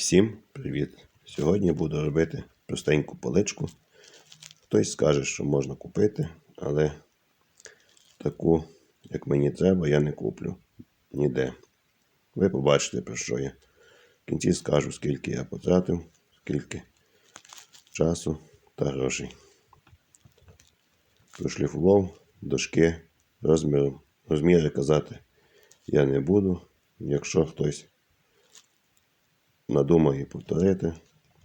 Всім привіт! Сьогодні буду робити простеньку поличку. Хтось скаже, що можна купити, але таку, як мені треба, я не куплю ніде. Ви побачите, про що я. В кінці скажу, скільки я потратив, скільки часу та грошей. Прошліфував дошки розміром. Розміри казати я не буду. Якщо хтось надумає повторити,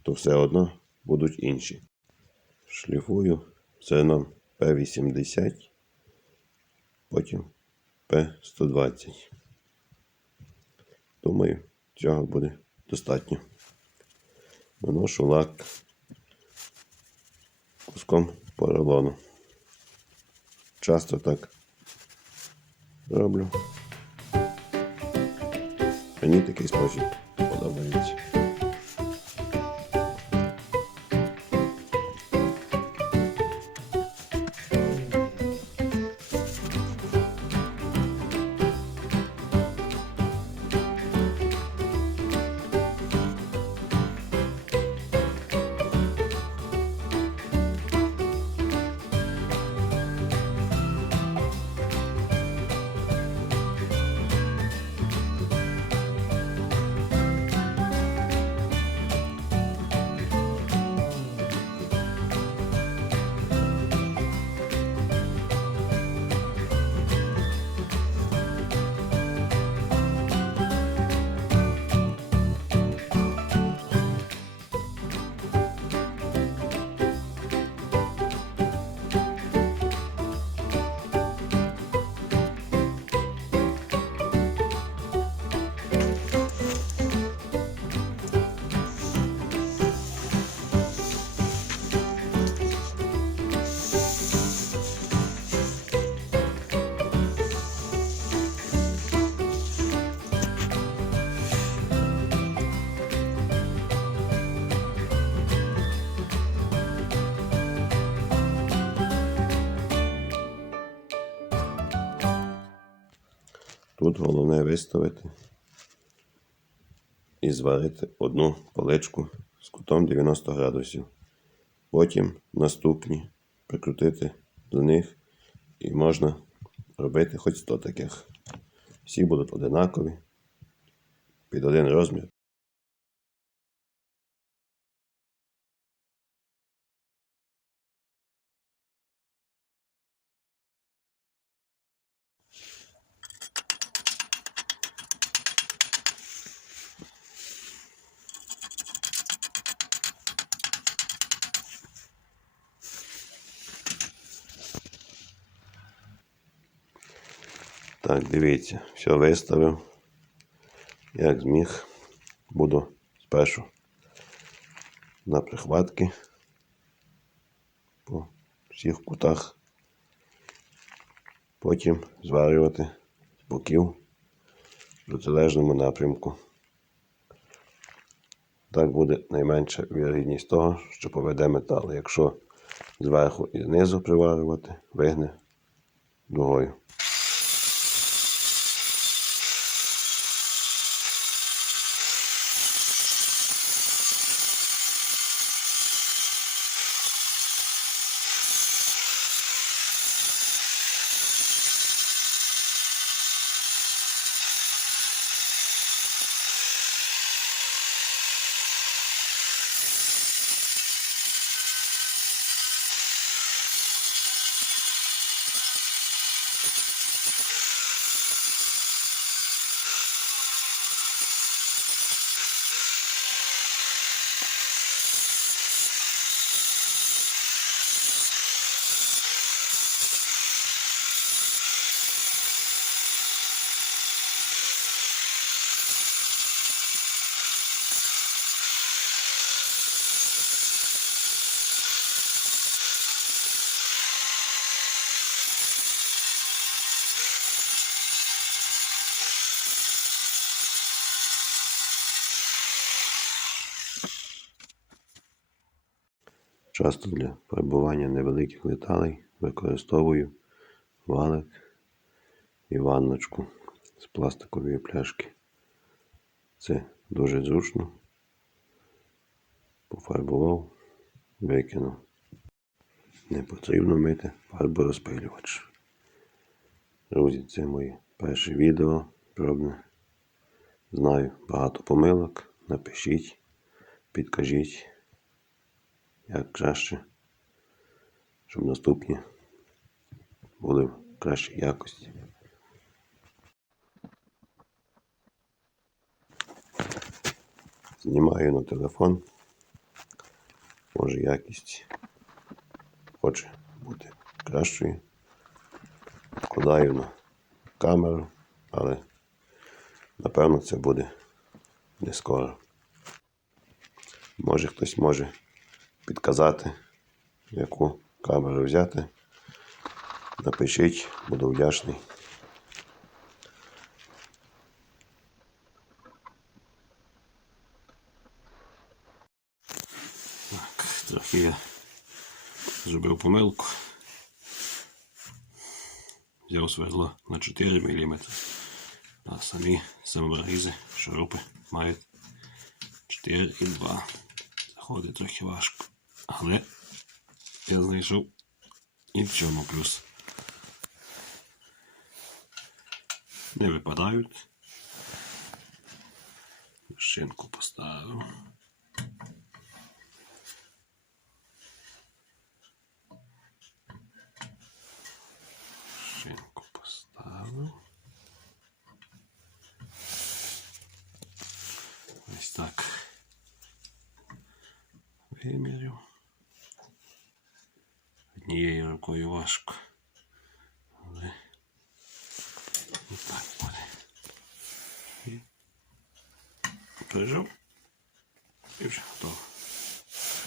то все одно будуть інші. Шліфую зерном П80, потім П120. Думаю, цього буде достатньо. Наношу лак куском поролону. Часто так роблю. Мені такий спосіб 我的围裙 Тут головне виставити і зварити одну паличку з кутом 90 градусів. Потім наступні прикрутити до них і можна робити хоч 100 таких. Всі будуть одинакові під один розмір. Так, дивіться, все виставив. Як зміг, буду спершу на прихватки по всіх кутах. Потім зварювати з боків в протилежному напрямку. Так буде найменша вірогідність того, що поведе метал. Якщо зверху і знизу приварювати, вигне дугою. Часто для фарбування невеликих деталей використовую валик і ванночку з пластикової пляшки. Це дуже зручно Пофарбував, викинув. Не потрібно мити фарборозпилювач. Друзі, це моє перше відео пробне. Знаю багато помилок. Напишіть, підкажіть, як краще, щоб наступні були в кращій якості. Знімаю на телефон. Може якість хоче бути кращою. Вкладаю на камеру, але напевно це буде не скоро. Може хтось може підказати, яку камеру взяти. Напишіть, буду вдячний. Так, трохи я зробив помилку. Взяв свердло на 4 мм. А самі саморізи, шурупи мають 4,2. Заходить трохи важко. Але я знайшов і в чому плюс. Не випадають. Шинку поставив. Шинку поставив. Ось так. Вимірю. Однією рукою важко. Але так буде. І прижав. І вже готово.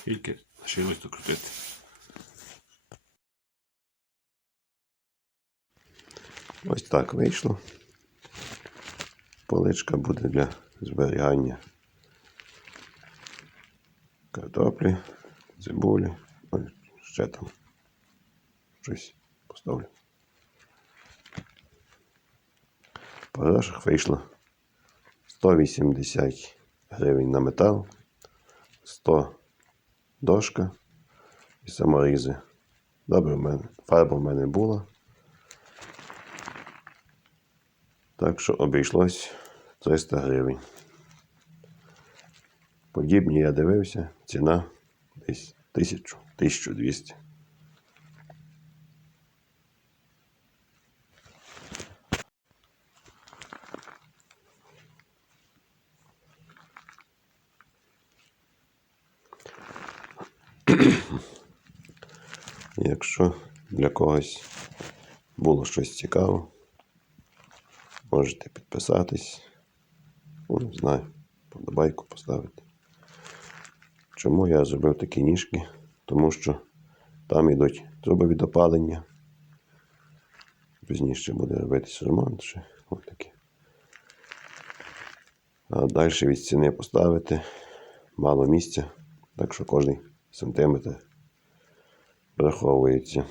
Тільки лишилось докрутити. Ось так вийшло. Поличка буде для зберігання картоплі, цибулі, ще там щось поставлю. По вийшло 180 гривень на метал, 100 дошка і саморізи. Добре, в мене, фарба в мене була. Так що обійшлось 300 гривень. Подібні я дивився, ціна десь 1000 Якщо для когось було щось цікаве, можете підписатись. Ну, не знаю, подобайку поставити. Чому я зробив такі ніжки? Тому що там йдуть труби від опалення. Пізніше буде робитися ремонт ще. Ось такі. А далі від стіни поставити мало місця, так що кожний сантиметр враховується.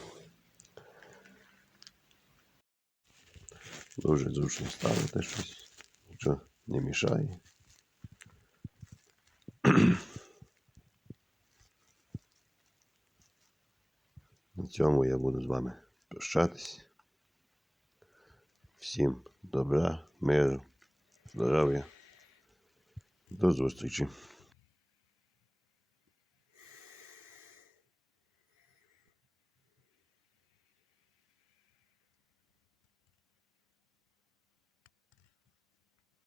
Дуже зручно ставити щось, нічого не мішає. На цьому я буду з вами прощатись. Всім добра, миру, здоров'я. До зустрічі.